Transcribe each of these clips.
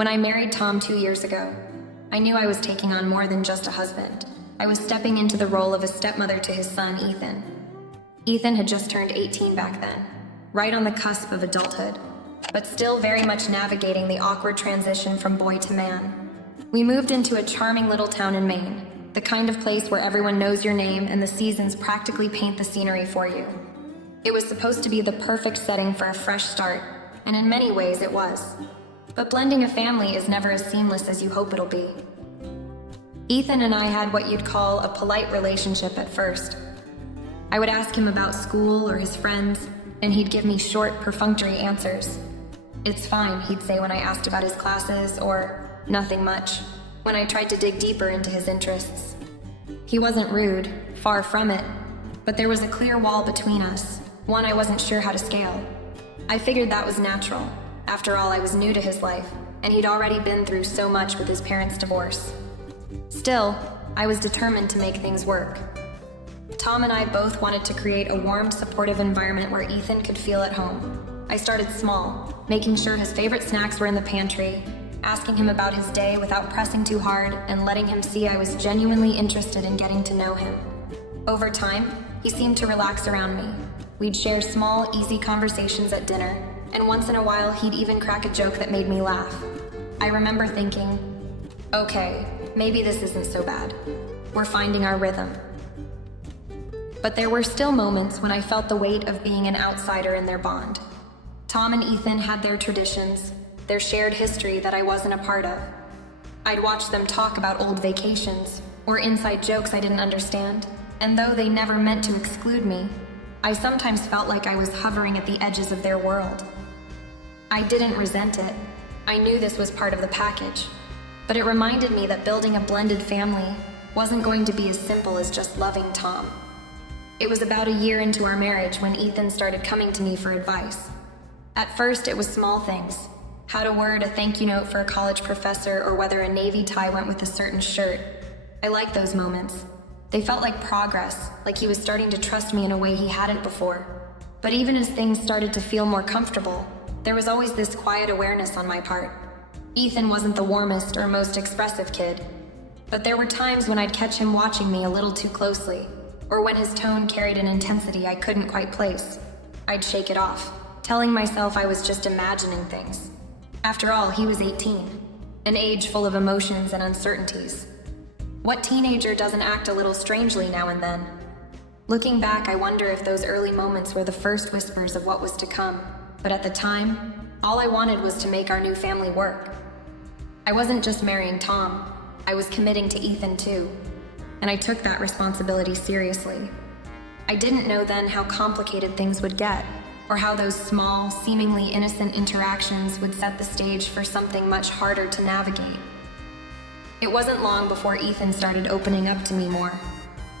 When I married Tom 2 years ago, I knew I was taking on more than just a husband. I was stepping into the role of a stepmother to his son, Ethan. Ethan had just turned 18 back then, right on the cusp of adulthood, but still very much navigating the awkward transition from boy to man. We moved into a charming little town in Maine, the kind of place where everyone knows your name and the seasons practically paint the scenery for you. It was supposed to be the perfect setting for a fresh start, and in many ways it was. But blending a family is never as seamless as you hope it'll be. Ethan and I had what you'd call a polite relationship at first. I would ask him about school or his friends, and he'd give me short, perfunctory answers. "It's fine," he'd say when I asked about his classes, or "nothing much," when I tried to dig deeper into his interests. He wasn't rude, far from it, but there was a clear wall between us, one I wasn't sure how to scale. I figured that was natural. After all, I was new to his life, and he'd already been through so much with his parents' divorce. Still, I was determined to make things work. Tom and I both wanted to create a warm, supportive environment where Ethan could feel at home. I started small, making sure his favorite snacks were in the pantry, asking him about his day without pressing too hard, and letting him see I was genuinely interested in getting to know him. Over time, he seemed to relax around me. We'd share small, easy conversations at dinner, and once in a while he'd even crack a joke that made me laugh. I remember thinking, okay, maybe this isn't so bad. We're finding our rhythm. But there were still moments when I felt the weight of being an outsider in their bond. Tom and Ethan had their traditions, their shared history that I wasn't a part of. I'd watch them talk about old vacations or inside jokes I didn't understand, and though they never meant to exclude me, I sometimes felt like I was hovering at the edges of their world. I didn't resent it. I knew this was part of the package, but it reminded me that building a blended family wasn't going to be as simple as just loving Tom. It was about a year into our marriage when Ethan started coming to me for advice. At first, it was small things. How to word a thank you note for a college professor or whether a navy tie went with a certain shirt. I liked those moments. They felt like progress, like he was starting to trust me in a way he hadn't before. But even as things started to feel more comfortable, there was always this quiet awareness on my part. Ethan wasn't the warmest or most expressive kid, but there were times when I'd catch him watching me a little too closely, or when his tone carried an intensity I couldn't quite place. I'd shake it off, telling myself I was just imagining things. After all, he was 18, an age full of emotions and uncertainties. What teenager doesn't act a little strangely now and then? Looking back, I wonder if those early moments were the first whispers of what was to come. But at the time, all I wanted was to make our new family work. I wasn't just marrying Tom, I was committing to Ethan too, and I took that responsibility seriously. I didn't know then how complicated things would get, or how those small, seemingly innocent interactions would set the stage for something much harder to navigate. It wasn't long before Ethan started opening up to me more.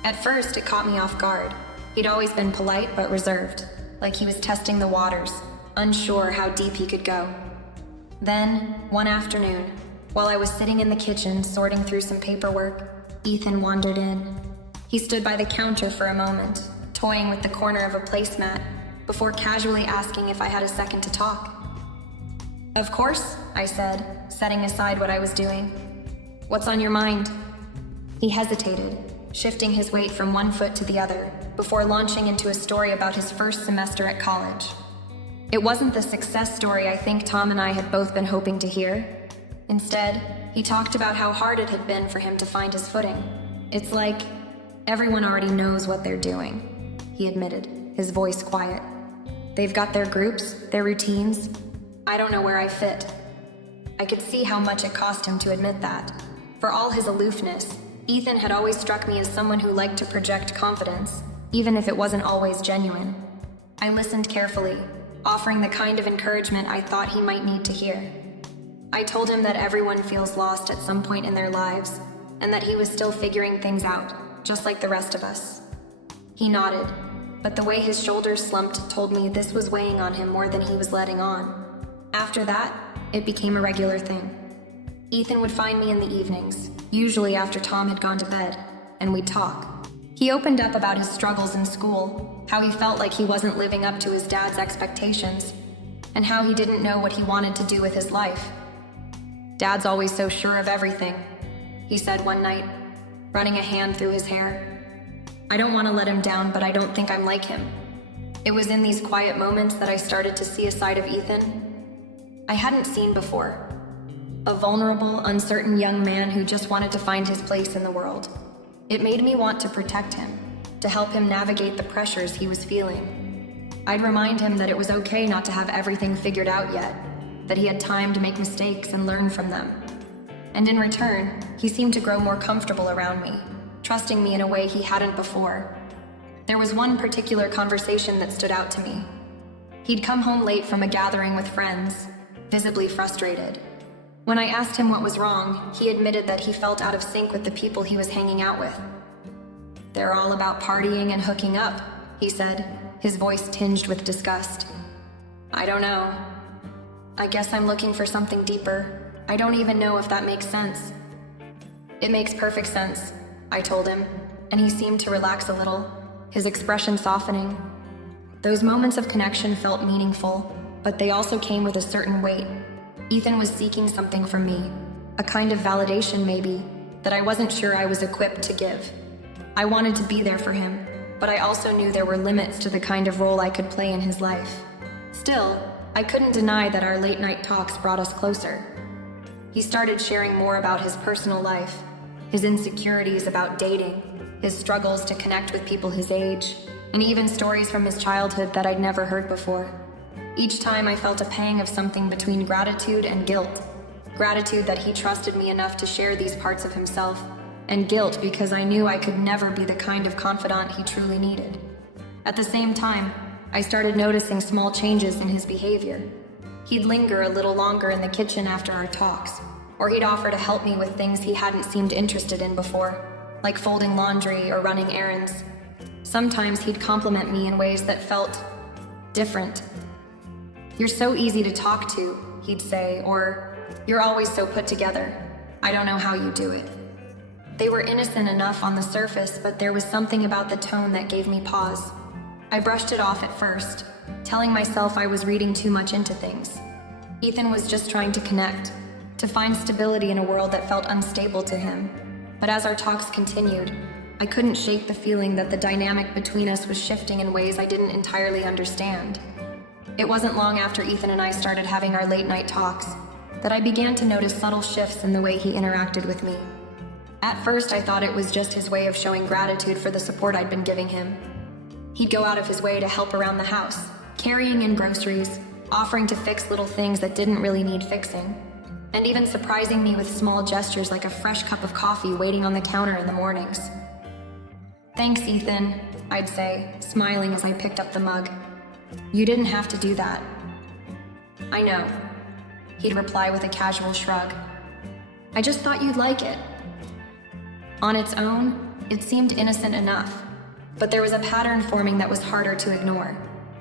At first, it caught me off guard. He'd always been polite but reserved, like he was testing the waters, unsure how deep he could go. Then, one afternoon, while I was sitting in the kitchen sorting through some paperwork, Ethan wandered in. He stood by the counter for a moment, toying with the corner of a placemat, before casually asking if I had a second to talk. "Of course," I said, setting aside what I was doing. "What's on your mind?" He hesitated, shifting his weight from one foot to the other, before launching into a story about his first semester at college. It wasn't the success story I think Tom and I had both been hoping to hear. Instead, he talked about how hard it had been for him to find his footing. "It's like everyone already knows what they're doing," he admitted, his voice quiet. "They've got their groups, their routines. I don't know where I fit." I could see how much it cost him to admit that. For all his aloofness, Ethan had always struck me as someone who liked to project confidence, even if it wasn't always genuine. I listened carefully, offering the kind of encouragement I thought he might need to hear. I told him that everyone feels lost at some point in their lives, and that he was still figuring things out, just like the rest of us. He nodded, but the way his shoulders slumped told me this was weighing on him more than he was letting on. After that, it became a regular thing. Ethan would find me in the evenings, usually after Tom had gone to bed, and we'd talk. He opened up about his struggles in school, how he felt like he wasn't living up to his dad's expectations, and how he didn't know what he wanted to do with his life. "Dad's always so sure of everything," he said one night, running a hand through his hair. "I don't want to let him down, but I don't think I'm like him." It was in these quiet moments that I started to see a side of Ethan I hadn't seen before. A vulnerable, uncertain young man who just wanted to find his place in the world. It made me want to protect him, to help him navigate the pressures he was feeling. I'd remind him that it was okay not to have everything figured out yet, that he had time to make mistakes and learn from them. And in return, he seemed to grow more comfortable around me, trusting me in a way he hadn't before. There was one particular conversation that stood out to me. He'd come home late from a gathering with friends, visibly frustrated. When I asked him what was wrong, he admitted that he felt out of sync with the people he was hanging out with. "They're all about partying and hooking up," he said, his voice tinged with disgust. "I don't know. I guess I'm looking for something deeper. I don't even know if that makes sense." "It makes perfect sense," I told him, and he seemed to relax a little, his expression softening. Those moments of connection felt meaningful, but they also came with a certain weight. Ethan was seeking something from me, a kind of validation maybe, that I wasn't sure I was equipped to give. I wanted to be there for him, but I also knew there were limits to the kind of role I could play in his life. Still, I couldn't deny that our late-night talks brought us closer. He started sharing more about his personal life, his insecurities about dating, his struggles to connect with people his age, and even stories from his childhood that I'd never heard before. Each time I felt a pang of something between gratitude and guilt. Gratitude that he trusted me enough to share these parts of himself, and guilt because I knew I could never be the kind of confidant he truly needed. At the same time, I started noticing small changes in his behavior. He'd linger a little longer in the kitchen after our talks, or he'd offer to help me with things he hadn't seemed interested in before, like folding laundry or running errands. Sometimes he'd compliment me in ways that felt different. "You're so easy to talk to," he'd say, or "You're always so put together. I don't know how you do it." They were innocent enough on the surface, but there was something about the tone that gave me pause. I brushed it off at first, telling myself I was reading too much into things. Ethan was just trying to connect, to find stability in a world that felt unstable to him. But as our talks continued, I couldn't shake the feeling that the dynamic between us was shifting in ways I didn't entirely understand. It wasn't long after Ethan and I started having our late-night talks that I began to notice subtle shifts in the way he interacted with me. At first, I thought it was just his way of showing gratitude for the support I'd been giving him. He'd go out of his way to help around the house, carrying in groceries, offering to fix little things that didn't really need fixing, and even surprising me with small gestures like a fresh cup of coffee waiting on the counter in the mornings. "Thanks, Ethan," I'd say, smiling as I picked up the mug. "You didn't have to do that." "I know," he'd reply with a casual shrug. "I just thought you'd like it." On its own, it seemed innocent enough, but there was a pattern forming that was harder to ignore.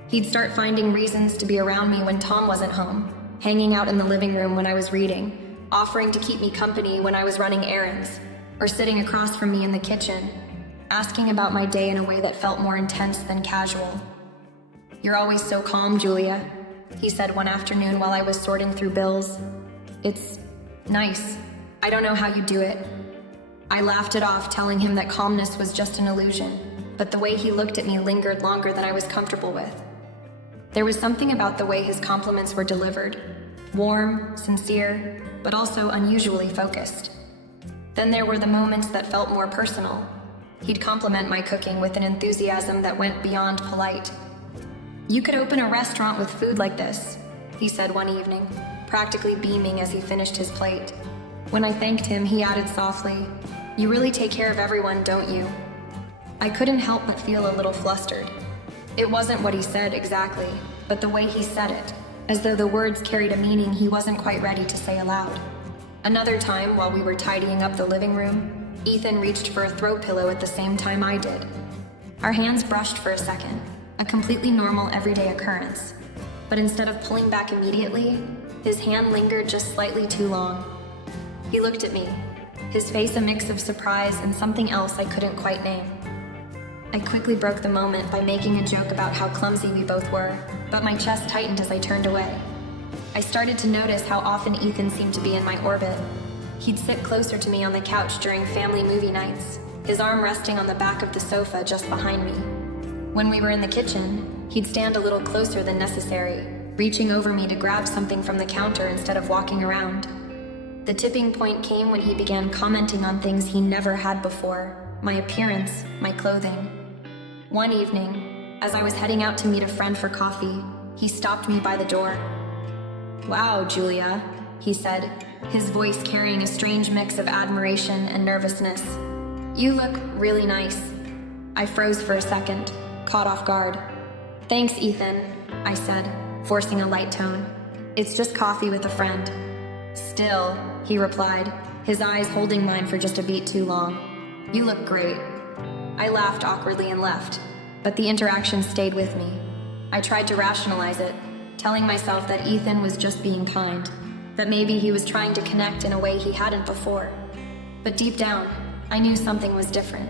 He'd start finding reasons to be around me when Tom wasn't home, hanging out in the living room when I was reading, offering to keep me company when I was running errands, or sitting across from me in the kitchen, asking about my day in a way that felt more intense than casual. "You're always so calm, Julia," he said one afternoon while I was sorting through bills. "It's nice. I don't know how you do it." I laughed it off, telling him that calmness was just an illusion, but the way he looked at me lingered longer than I was comfortable with. There was something about the way his compliments were delivered, warm, sincere, but also unusually focused. Then there were the moments that felt more personal. He'd compliment my cooking with an enthusiasm that went beyond polite. "You could open a restaurant with food like this," he said one evening, practically beaming as he finished his plate. When I thanked him, he added softly, "You really take care of everyone, don't you?" I couldn't help but feel a little flustered. It wasn't what he said exactly, but the way he said it, as though the words carried a meaning he wasn't quite ready to say aloud. Another time, while we were tidying up the living room, Ethan reached for a throw pillow at the same time I did. Our hands brushed for a second, a completely normal everyday occurrence. But instead of pulling back immediately, his hand lingered just slightly too long. He looked at me, his face a mix of surprise and something else I couldn't quite name. I quickly broke the moment by making a joke about how clumsy we both were, but my chest tightened as I turned away. I started to notice how often Ethan seemed to be in my orbit. He'd sit closer to me on the couch during family movie nights, his arm resting on the back of the sofa just behind me. When we were in the kitchen, he'd stand a little closer than necessary, reaching over me to grab something from the counter instead of walking around. The tipping point came when he began commenting on things he never had before, my appearance, my clothing. One evening, as I was heading out to meet a friend for coffee, he stopped me by the door. "Wow, Julia," he said, his voice carrying a strange mix of admiration and nervousness. "You look really nice." I froze for a second, caught off guard. "Thanks, Ethan," I said, forcing a light tone. "It's just coffee with a friend." "Still," he replied, his eyes holding mine for just a beat too long. "You look great." I laughed awkwardly and left, but the interaction stayed with me. I tried to rationalize it, telling myself that Ethan was just being kind, that maybe he was trying to connect in a way he hadn't before. But deep down, I knew something was different.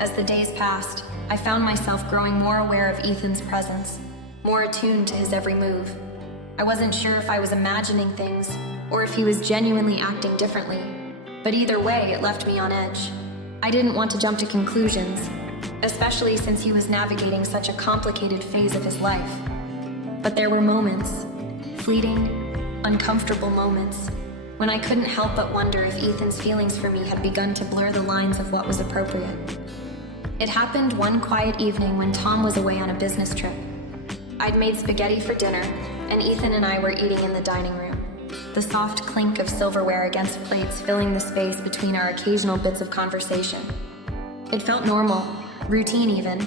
As the days passed, I found myself growing more aware of Ethan's presence, more attuned to his every move. I wasn't sure if I was imagining things, or if he was genuinely acting differently, but either way, it left me on edge. I didn't want to jump to conclusions, especially since he was navigating such a complicated phase of his life. But there were moments, fleeting, uncomfortable moments, when I couldn't help but wonder if Ethan's feelings for me had begun to blur the lines of what was appropriate. It happened one quiet evening when Tom was away on a business trip. I'd made spaghetti for dinner, and Ethan and I were eating in the dining room, the soft clink of silverware against plates filling the space between our occasional bits of conversation. It felt normal, routine even,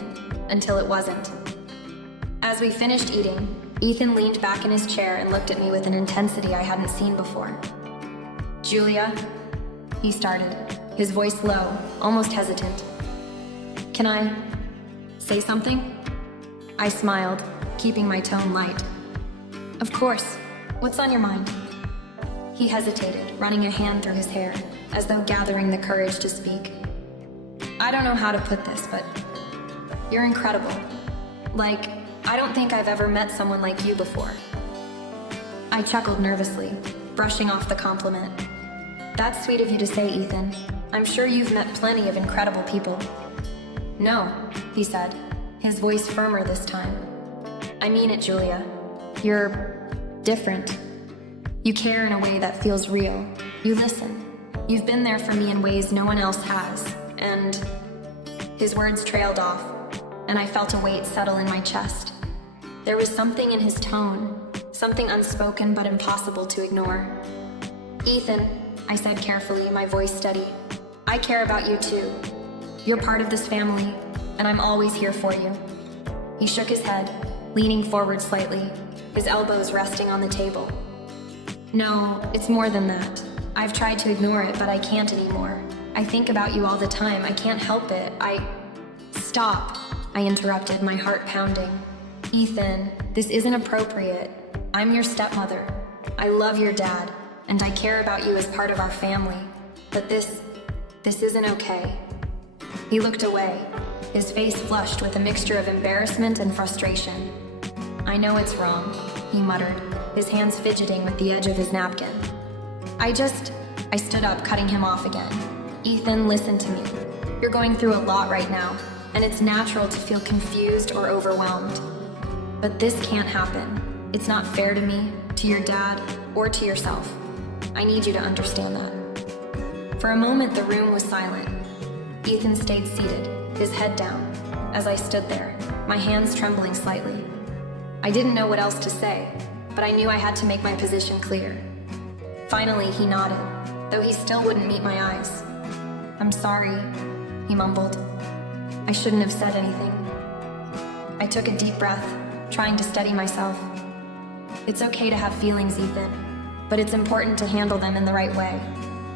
until it wasn't. As we finished eating, Ethan leaned back in his chair and looked at me with an intensity I hadn't seen before. "Julia," he started, his voice low, almost hesitant. "Can I say something?" I smiled, keeping my tone light. "Of course. What's on your mind?" He hesitated, running a hand through his hair, as though gathering the courage to speak. "I don't know how to put this, but you're incredible. Like, I don't think I've ever met someone like you before." I chuckled nervously, brushing off the compliment. "That's sweet of you to say, Ethan. I'm sure you've met plenty of incredible people." "No," he said, his voice firmer this time. "I mean it, Julia. You're different. You care in a way that feels real. You listen. You've been there for me in ways no one else has, and..." His words trailed off, and I felt a weight settle in my chest. There was something in his tone, something unspoken but impossible to ignore. "Ethan," I said carefully, my voice steady, "I care about you too. You're part of this family, and I'm always here for you." He shook his head, leaning forward slightly, his elbows resting on the table. "No, it's more than that. I've tried to ignore it, but I can't anymore. I think about you all the time. I can't help it. Stop," I interrupted, my heart pounding. "Ethan, this isn't appropriate. I'm your stepmother. I love your dad, and I care about you as part of our family. But this isn't okay." He looked away, his face flushed with a mixture of embarrassment and frustration. "I know it's wrong," he muttered, his hands fidgeting with the edge of his napkin. I stood up, cutting him off again. "Ethan, listen to me. You're going through a lot right now, and it's natural to feel confused or overwhelmed. But this can't happen. It's not fair to me, to your dad, or to yourself. I need you to understand that." For a moment, the room was silent. Ethan stayed seated, his head down, as I stood there, my hands trembling slightly. I didn't know what else to say, but I knew I had to make my position clear. Finally, he nodded, though he still wouldn't meet my eyes. "I'm sorry," he mumbled. "I shouldn't have said anything." I took a deep breath, trying to steady myself. "It's okay to have feelings, Ethan, but it's important to handle them in the right way.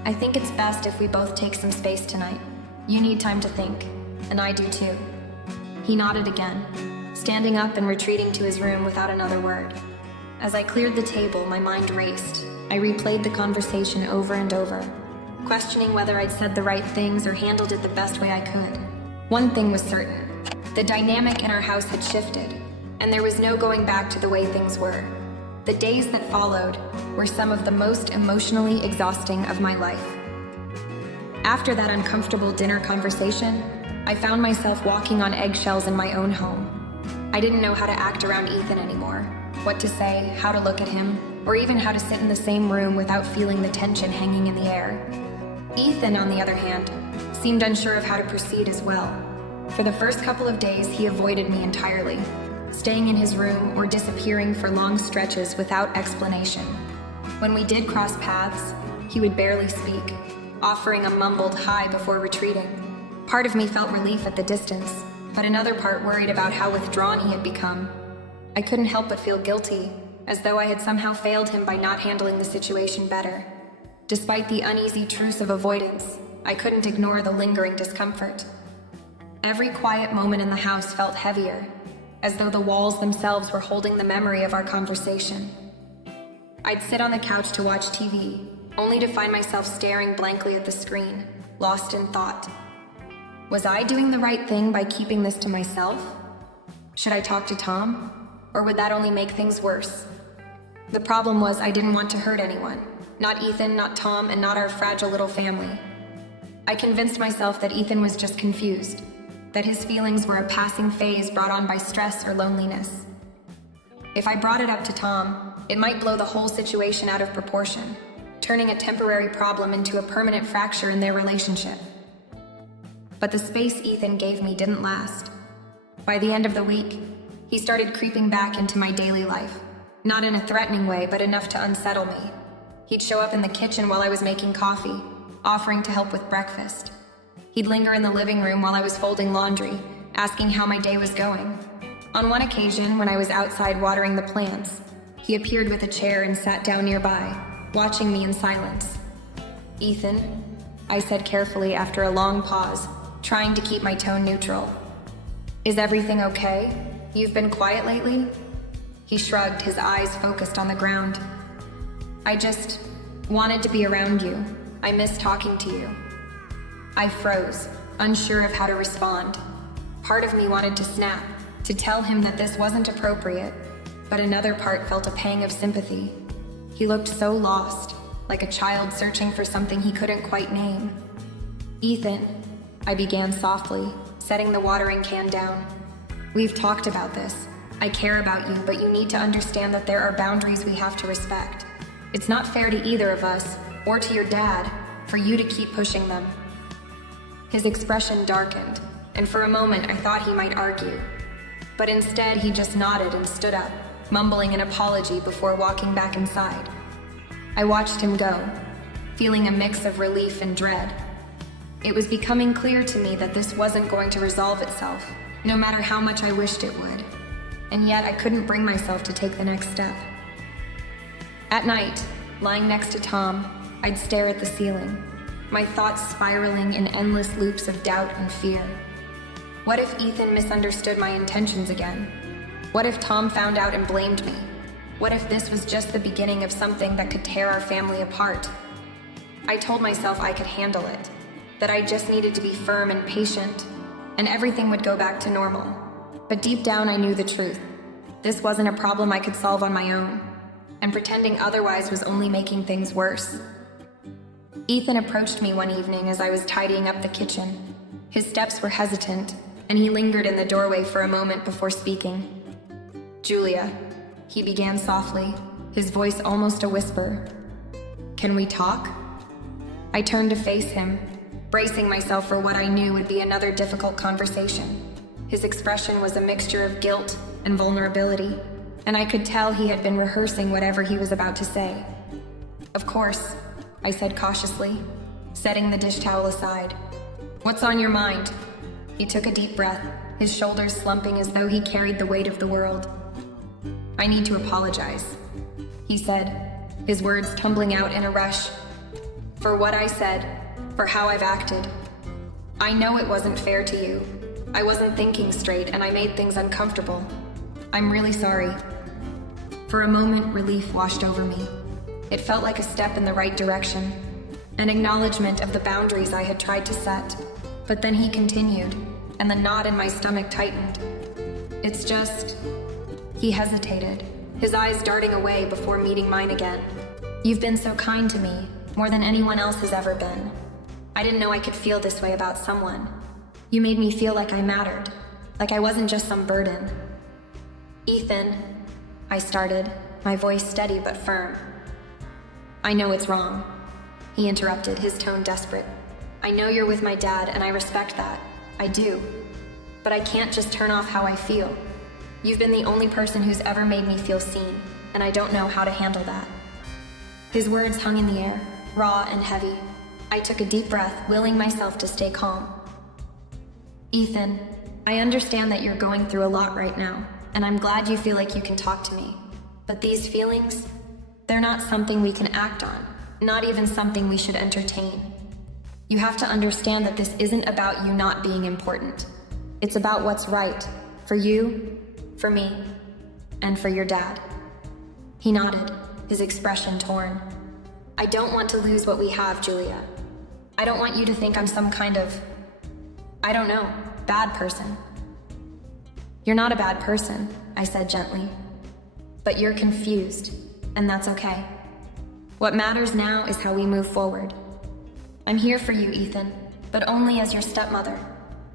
I think it's best if we both take some space tonight. You need time to think, and I do too." He nodded again, standing up and retreating to his room without another word. As I cleared the table, my mind raced. I replayed the conversation over and over, questioning whether I'd said the right things or handled it the best way I could. One thing was certain. The dynamic in our house had shifted, and there was no going back to the way things were. The days that followed were some of the most emotionally exhausting of my life. After that uncomfortable dinner conversation, I found myself walking on eggshells in my own home. I didn't know how to act around Ethan anymore, what to say, how to look at him, or even how to sit in the same room without feeling the tension hanging in the air. Ethan, on the other hand, seemed unsure of how to proceed as well. For the first couple of days, he avoided me entirely, staying in his room or disappearing for long stretches without explanation. When we did cross paths, he would barely speak, offering a mumbled hi before retreating. Part of me felt relief at the distance, but another part worried about how withdrawn he had become. I couldn't help but feel guilty, as though I had somehow failed him by not handling the situation better. Despite the uneasy truce of avoidance, I couldn't ignore the lingering discomfort. Every quiet moment in the house felt heavier, as though the walls themselves were holding the memory of our conversation. I'd sit on the couch to watch TV, only to find myself staring blankly at the screen, lost in thought. Was I doing the right thing by keeping this to myself? Should I talk to Tom? Or would that only make things worse? The problem was I didn't want to hurt anyone. Not Ethan, not Tom, and not our fragile little family. I convinced myself that Ethan was just confused, that his feelings were a passing phase brought on by stress or loneliness. If I brought it up to Tom, it might blow the whole situation out of proportion, turning a temporary problem into a permanent fracture in their relationship. But the space Ethan gave me didn't last. By the end of the week, he started creeping back into my daily life, not in a threatening way, but enough to unsettle me. He'd show up in the kitchen while I was making coffee, offering to help with breakfast. He'd linger in the living room while I was folding laundry, asking how my day was going. On one occasion, when I was outside watering the plants, he appeared with a chair and sat down nearby, watching me in silence. "Ethan," I said carefully after a long pause, trying to keep my tone neutral. "Is everything okay? You've been quiet lately?" He shrugged, his eyes focused on the ground. "I just wanted to be around you. I miss talking to you." I froze, unsure of how to respond. Part of me wanted to snap, to tell him that this wasn't appropriate, but another part felt a pang of sympathy. He looked so lost, like a child searching for something he couldn't quite name. "Ethan," I began softly, setting the watering can down. "We've talked about this. I care about you, but you need to understand that there are boundaries we have to respect. It's not fair to either of us, or to your dad, for you to keep pushing them." His expression darkened, and for a moment I thought he might argue. But instead he just nodded and stood up, mumbling an apology before walking back inside. I watched him go, feeling a mix of relief and dread. It was becoming clear to me that this wasn't going to resolve itself, no matter how much I wished it would. And yet I couldn't bring myself to take the next step. At night, lying next to Tom, I'd stare at the ceiling, my thoughts spiraling in endless loops of doubt and fear. What if Ethan misunderstood my intentions again? What if Tom found out and blamed me? What if this was just the beginning of something that could tear our family apart? I told myself I could handle it, that I just needed to be firm and patient, and everything would go back to normal. But deep down I knew the truth. This wasn't a problem I could solve on my own, and pretending otherwise was only making things worse. Ethan approached me one evening as I was tidying up the kitchen. His steps were hesitant, and he lingered in the doorway for a moment before speaking. "Julia," he began softly, his voice almost a whisper. "Can we talk?" I turned to face him, bracing myself for what I knew would be another difficult conversation. His expression was a mixture of guilt and vulnerability, and I could tell he had been rehearsing whatever he was about to say. "Of course," I said cautiously, setting the dish towel aside. "What's on your mind?" He took a deep breath, his shoulders slumping as though he carried the weight of the world. "I need to apologize," he said, his words tumbling out in a rush. "For what I said, for how I've acted. I know it wasn't fair to you. I wasn't thinking straight and I made things uncomfortable. I'm really sorry." For a moment, relief washed over me. It felt like a step in the right direction, an acknowledgement of the boundaries I had tried to set. But then he continued, and the knot in my stomach tightened. "It's just..." He hesitated, his eyes darting away before meeting mine again. "You've been so kind to me, more than anyone else has ever been. I didn't know I could feel this way about someone. You made me feel like I mattered, like I wasn't just some burden." "Ethan," I started, my voice steady but firm. "I know it's wrong," he interrupted, his tone desperate. "I know you're with my dad, and I respect that. I do. But I can't just turn off how I feel. You've been the only person who's ever made me feel seen, and I don't know how to handle that." His words hung in the air, raw and heavy. I took a deep breath, willing myself to stay calm. "Ethan, I understand that you're going through a lot right now, and I'm glad you feel like you can talk to me. But these feelings, they're not something we can act on, not even something we should entertain. You have to understand that this isn't about you not being important. It's about what's right, for you, for me, and for your dad." He nodded, his expression torn. "I don't want to lose what we have, Julia. I don't want you to think I'm some kind of, I don't know, bad person." "You're not a bad person," I said gently. "But you're confused, and that's okay. What matters now is how we move forward. I'm here for you, Ethan, but only as your stepmother.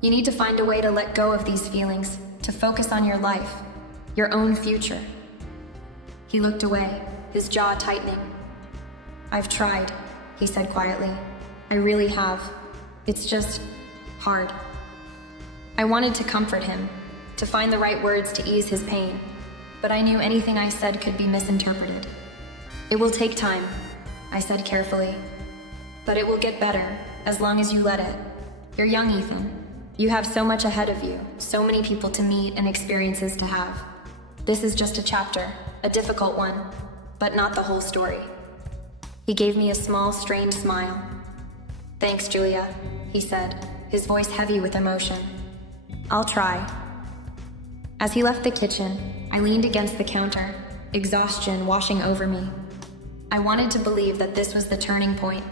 You need to find a way to let go of these feelings, to focus on your life, your own future." He looked away, his jaw tightening. "I've tried," he said quietly. "I really have. It's just hard." I wanted to comfort him, to find the right words to ease his pain, but I knew anything I said could be misinterpreted. "It will take time," I said carefully, "but it will get better as long as you let it. You're young, Ethan. You have so much ahead of you, so many people to meet and experiences to have. This is just a chapter, a difficult one, but not the whole story." He gave me a small, strained smile. "Thanks, Julia," he said, his voice heavy with emotion. "I'll try." As he left the kitchen, I leaned against the counter, exhaustion washing over me. I wanted to believe that this was the turning point,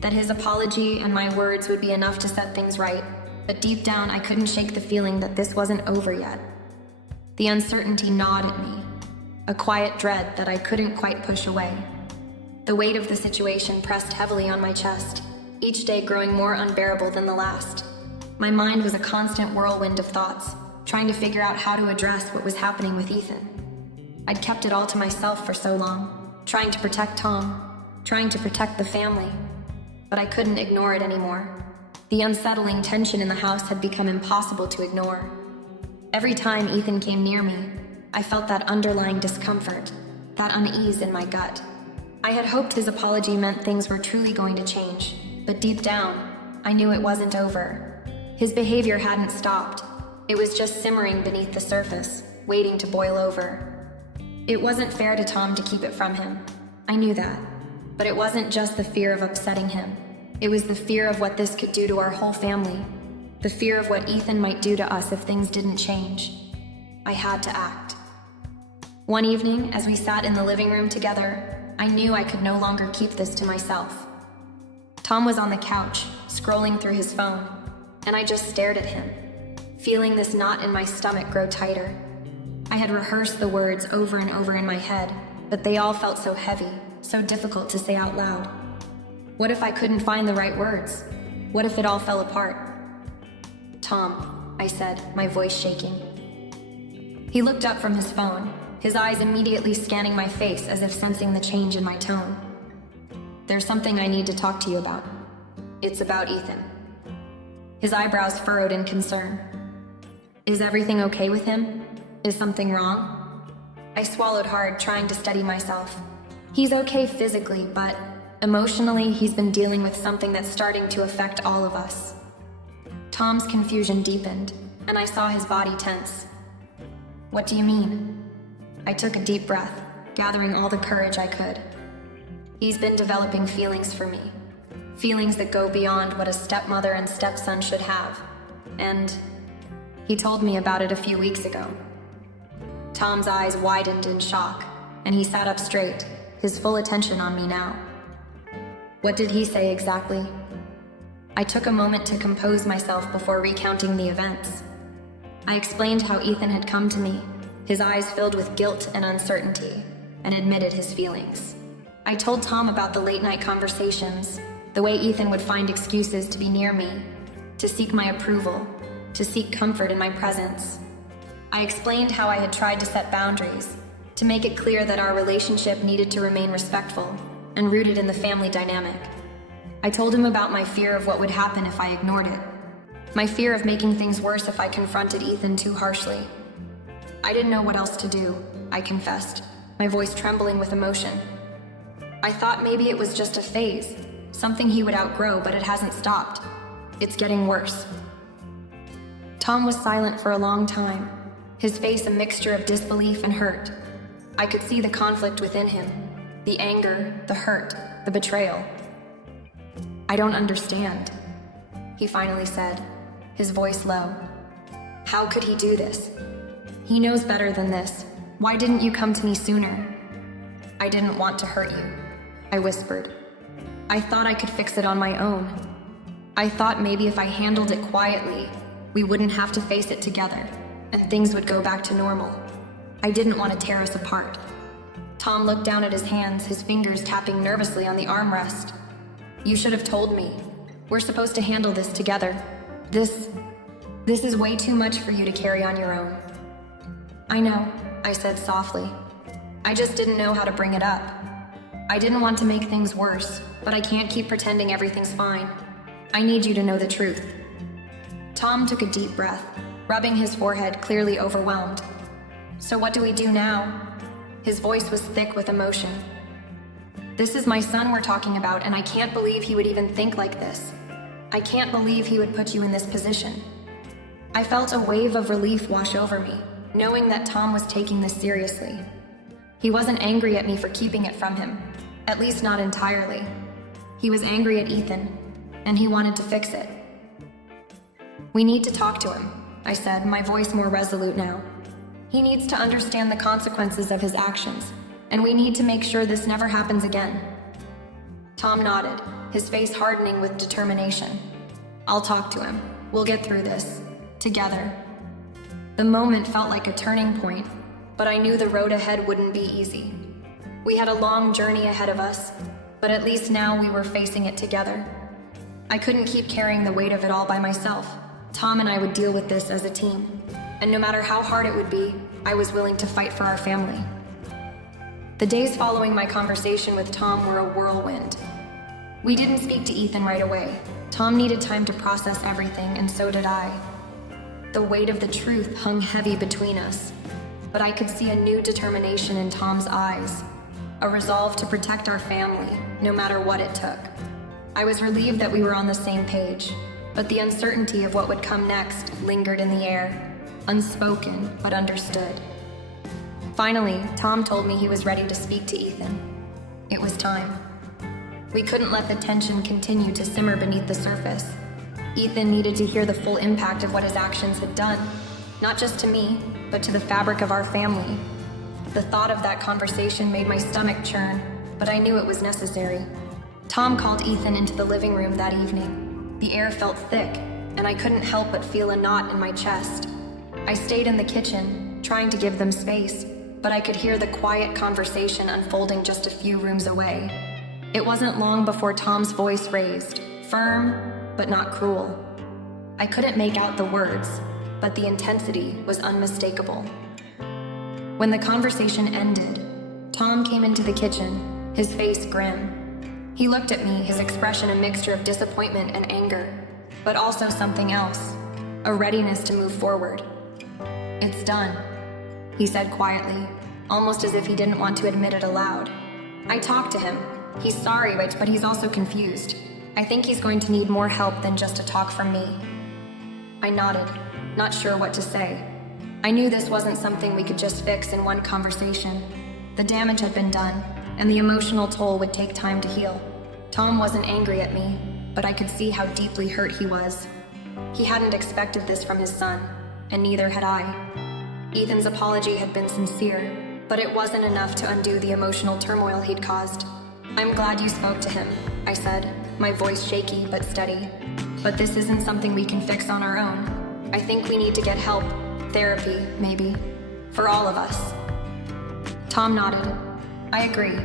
that his apology and my words would be enough to set things right, but deep down I couldn't shake the feeling that this wasn't over yet. The uncertainty gnawed at me, a quiet dread that I couldn't quite push away. The weight of the situation pressed heavily on my chest, each day growing more unbearable than the last. My mind was a constant whirlwind of thoughts, trying to figure out how to address what was happening with Ethan. I'd kept it all to myself for so long, trying to protect Tom, trying to protect the family, but I couldn't ignore it anymore. The unsettling tension in the house had become impossible to ignore. Every time Ethan came near me, I felt that underlying discomfort, that unease in my gut. I had hoped his apology meant things were truly going to change, but deep down, I knew it wasn't over. His behavior hadn't stopped. It was just simmering beneath the surface, waiting to boil over. It wasn't fair to Tom to keep it from him. I knew that. But it wasn't just the fear of upsetting him. It was the fear of what this could do to our whole family. The fear of what Ethan might do to us if things didn't change. I had to act. One evening, as we sat in the living room together, I knew I could no longer keep this to myself. Tom was on the couch, scrolling through his phone, and I just stared at him, feeling this knot in my stomach grow tighter. I had rehearsed the words over and over in my head, but they all felt so heavy, so difficult to say out loud. What if I couldn't find the right words? What if it all fell apart? "Tom," I said, my voice shaking. He looked up from his phone, his eyes immediately scanning my face as if sensing the change in my tone. "There's something I need to talk to you about. It's about Ethan." His eyebrows furrowed in concern. "Is everything okay with him? Is something wrong?" I swallowed hard, trying to steady myself. "He's okay physically, but emotionally, he's been dealing with something that's starting to affect all of us." Tom's confusion deepened, and I saw his body tense. "What do you mean?" I took a deep breath, gathering all the courage I could. "He's been developing feelings for me. Feelings that go beyond what a stepmother and stepson should have. And he told me about it a few weeks ago." Tom's eyes widened in shock, and he sat up straight, his full attention on me now. "What did he say exactly?" I took a moment to compose myself before recounting the events. I explained how Ethan had come to me, his eyes filled with guilt and uncertainty, and admitted his feelings. I told Tom about the late-night conversations, the way Ethan would find excuses to be near me, to seek my approval, to seek comfort in my presence. I explained how I had tried to set boundaries, to make it clear that our relationship needed to remain respectful and rooted in the family dynamic. I told him about my fear of what would happen if I ignored it, my fear of making things worse if I confronted Ethan too harshly. I didn't know what else to do, I confessed, my voice trembling with emotion. I thought maybe it was just a phase, something he would outgrow, but it hasn't stopped. It's getting worse. Tom was silent for a long time, his face a mixture of disbelief and hurt. I could see the conflict within him, the anger, the hurt, the betrayal. "I don't understand," he finally said, his voice low. "How could he do this? He knows better than this. Why didn't you come to me sooner?" "I didn't want to hurt you," I whispered. "I thought I could fix it on my own. I thought maybe if I handled it quietly, we wouldn't have to face it together, and things would go back to normal. I didn't want to tear us apart." Tom looked down at his hands, his fingers tapping nervously on the armrest. "You should have told me. We're supposed to handle this together. This is way too much for you to carry on your own." "I know," I said softly. "I just didn't know how to bring it up. I didn't want to make things worse, but I can't keep pretending everything's fine. I need you to know the truth." Tom took a deep breath, rubbing his forehead, clearly overwhelmed. "So what do we do now?" His voice was thick with emotion. "This is my son we're talking about, and I can't believe he would even think like this. I can't believe he would put you in this position." I felt a wave of relief wash over me, knowing that Tom was taking this seriously. He wasn't angry at me for keeping it from him, at least not entirely. He was angry at Ethan, and he wanted to fix it. "We need to talk to him," I said, my voice more resolute now. "He needs to understand the consequences of his actions, and we need to make sure this never happens again." Tom nodded, his face hardening with determination. "I'll talk to him. We'll get through this. Together." The moment felt like a turning point, but I knew the road ahead wouldn't be easy. We had a long journey ahead of us, but at least now we were facing it together. I couldn't keep carrying the weight of it all by myself. Tom and I would deal with this as a team, and no matter how hard it would be, I was willing to fight for our family. The days following my conversation with Tom were a whirlwind. We didn't speak to Ethan right away. Tom needed time to process everything, and so did I. The weight of the truth hung heavy between us, but I could see a new determination in Tom's eyes, a resolve to protect our family, no matter what it took. I was relieved that we were on the same page, but the uncertainty of what would come next lingered in the air, unspoken but understood. Finally, Tom told me he was ready to speak to Ethan. It was time. We couldn't let the tension continue to simmer beneath the surface. Ethan needed to hear the full impact of what his actions had done, not just to me, but to the fabric of our family. The thought of that conversation made my stomach churn, but I knew it was necessary. Tom called Ethan into the living room that evening. The air felt thick, and I couldn't help but feel a knot in my chest. I stayed in the kitchen, trying to give them space, but I could hear the quiet conversation unfolding just a few rooms away. It wasn't long before Tom's voice raised, firm, but not cruel. I couldn't make out the words, but the intensity was unmistakable. When the conversation ended, Tom came into the kitchen, his face grim. He looked at me, his expression a mixture of disappointment and anger, but also something else, a readiness to move forward. "It's done," he said quietly, almost as if he didn't want to admit it aloud. I talked to him. He's sorry, but he's also confused. I think he's going to need more help than just a talk from me. I nodded, not sure what to say. I knew this wasn't something we could just fix in one conversation. The damage had been done, and the emotional toll would take time to heal. Tom wasn't angry at me, but I could see how deeply hurt he was. He hadn't expected this from his son, and neither had I. Ethan's apology had been sincere, but it wasn't enough to undo the emotional turmoil he'd caused. "I'm glad you spoke to him," I said, my voice shaky but steady. "But this isn't something we can fix on our own. I think we need to get help. Therapy, maybe." For all of us. Tom nodded. I agree.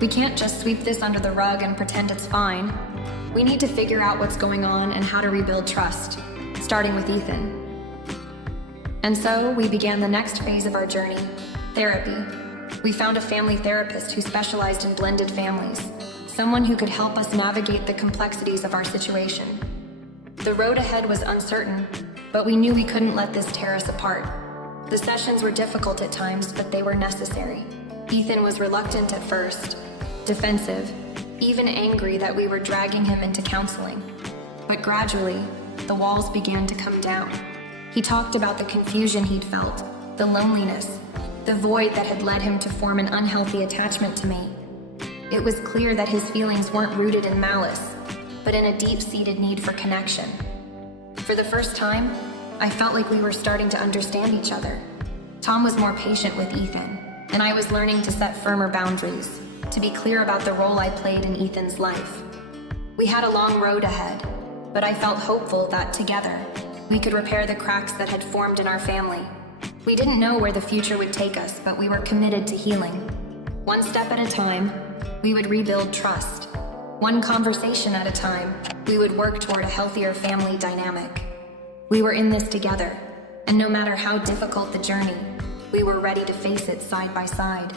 We can't just sweep this under the rug and pretend it's fine. We need to figure out what's going on and how to rebuild trust, starting with Ethan. And so we began the next phase of our journey, therapy. We found a family therapist who specialized in blended families, someone who could help us navigate the complexities of our situation. The road ahead was uncertain, but we knew we couldn't let this tear us apart. The sessions were difficult at times, but they were necessary. Ethan was reluctant at first, defensive, even angry that we were dragging him into counseling. But gradually, the walls began to come down. He talked about the confusion he'd felt, the loneliness, the void that had led him to form an unhealthy attachment to me. It was clear that his feelings weren't rooted in malice, but in a deep-seated need for connection. For the first time, I felt like we were starting to understand each other. Tom was more patient with Ethan, and I was learning to set firmer boundaries, to be clear about the role I played in Ethan's life. We had a long road ahead, but I felt hopeful that together, we could repair the cracks that had formed in our family. We didn't know where the future would take us, but we were committed to healing. One step at a time, we would rebuild trust. One conversation at a time, we would work toward a healthier family dynamic. We were in this together, and no matter how difficult the journey, we were ready to face it side by side.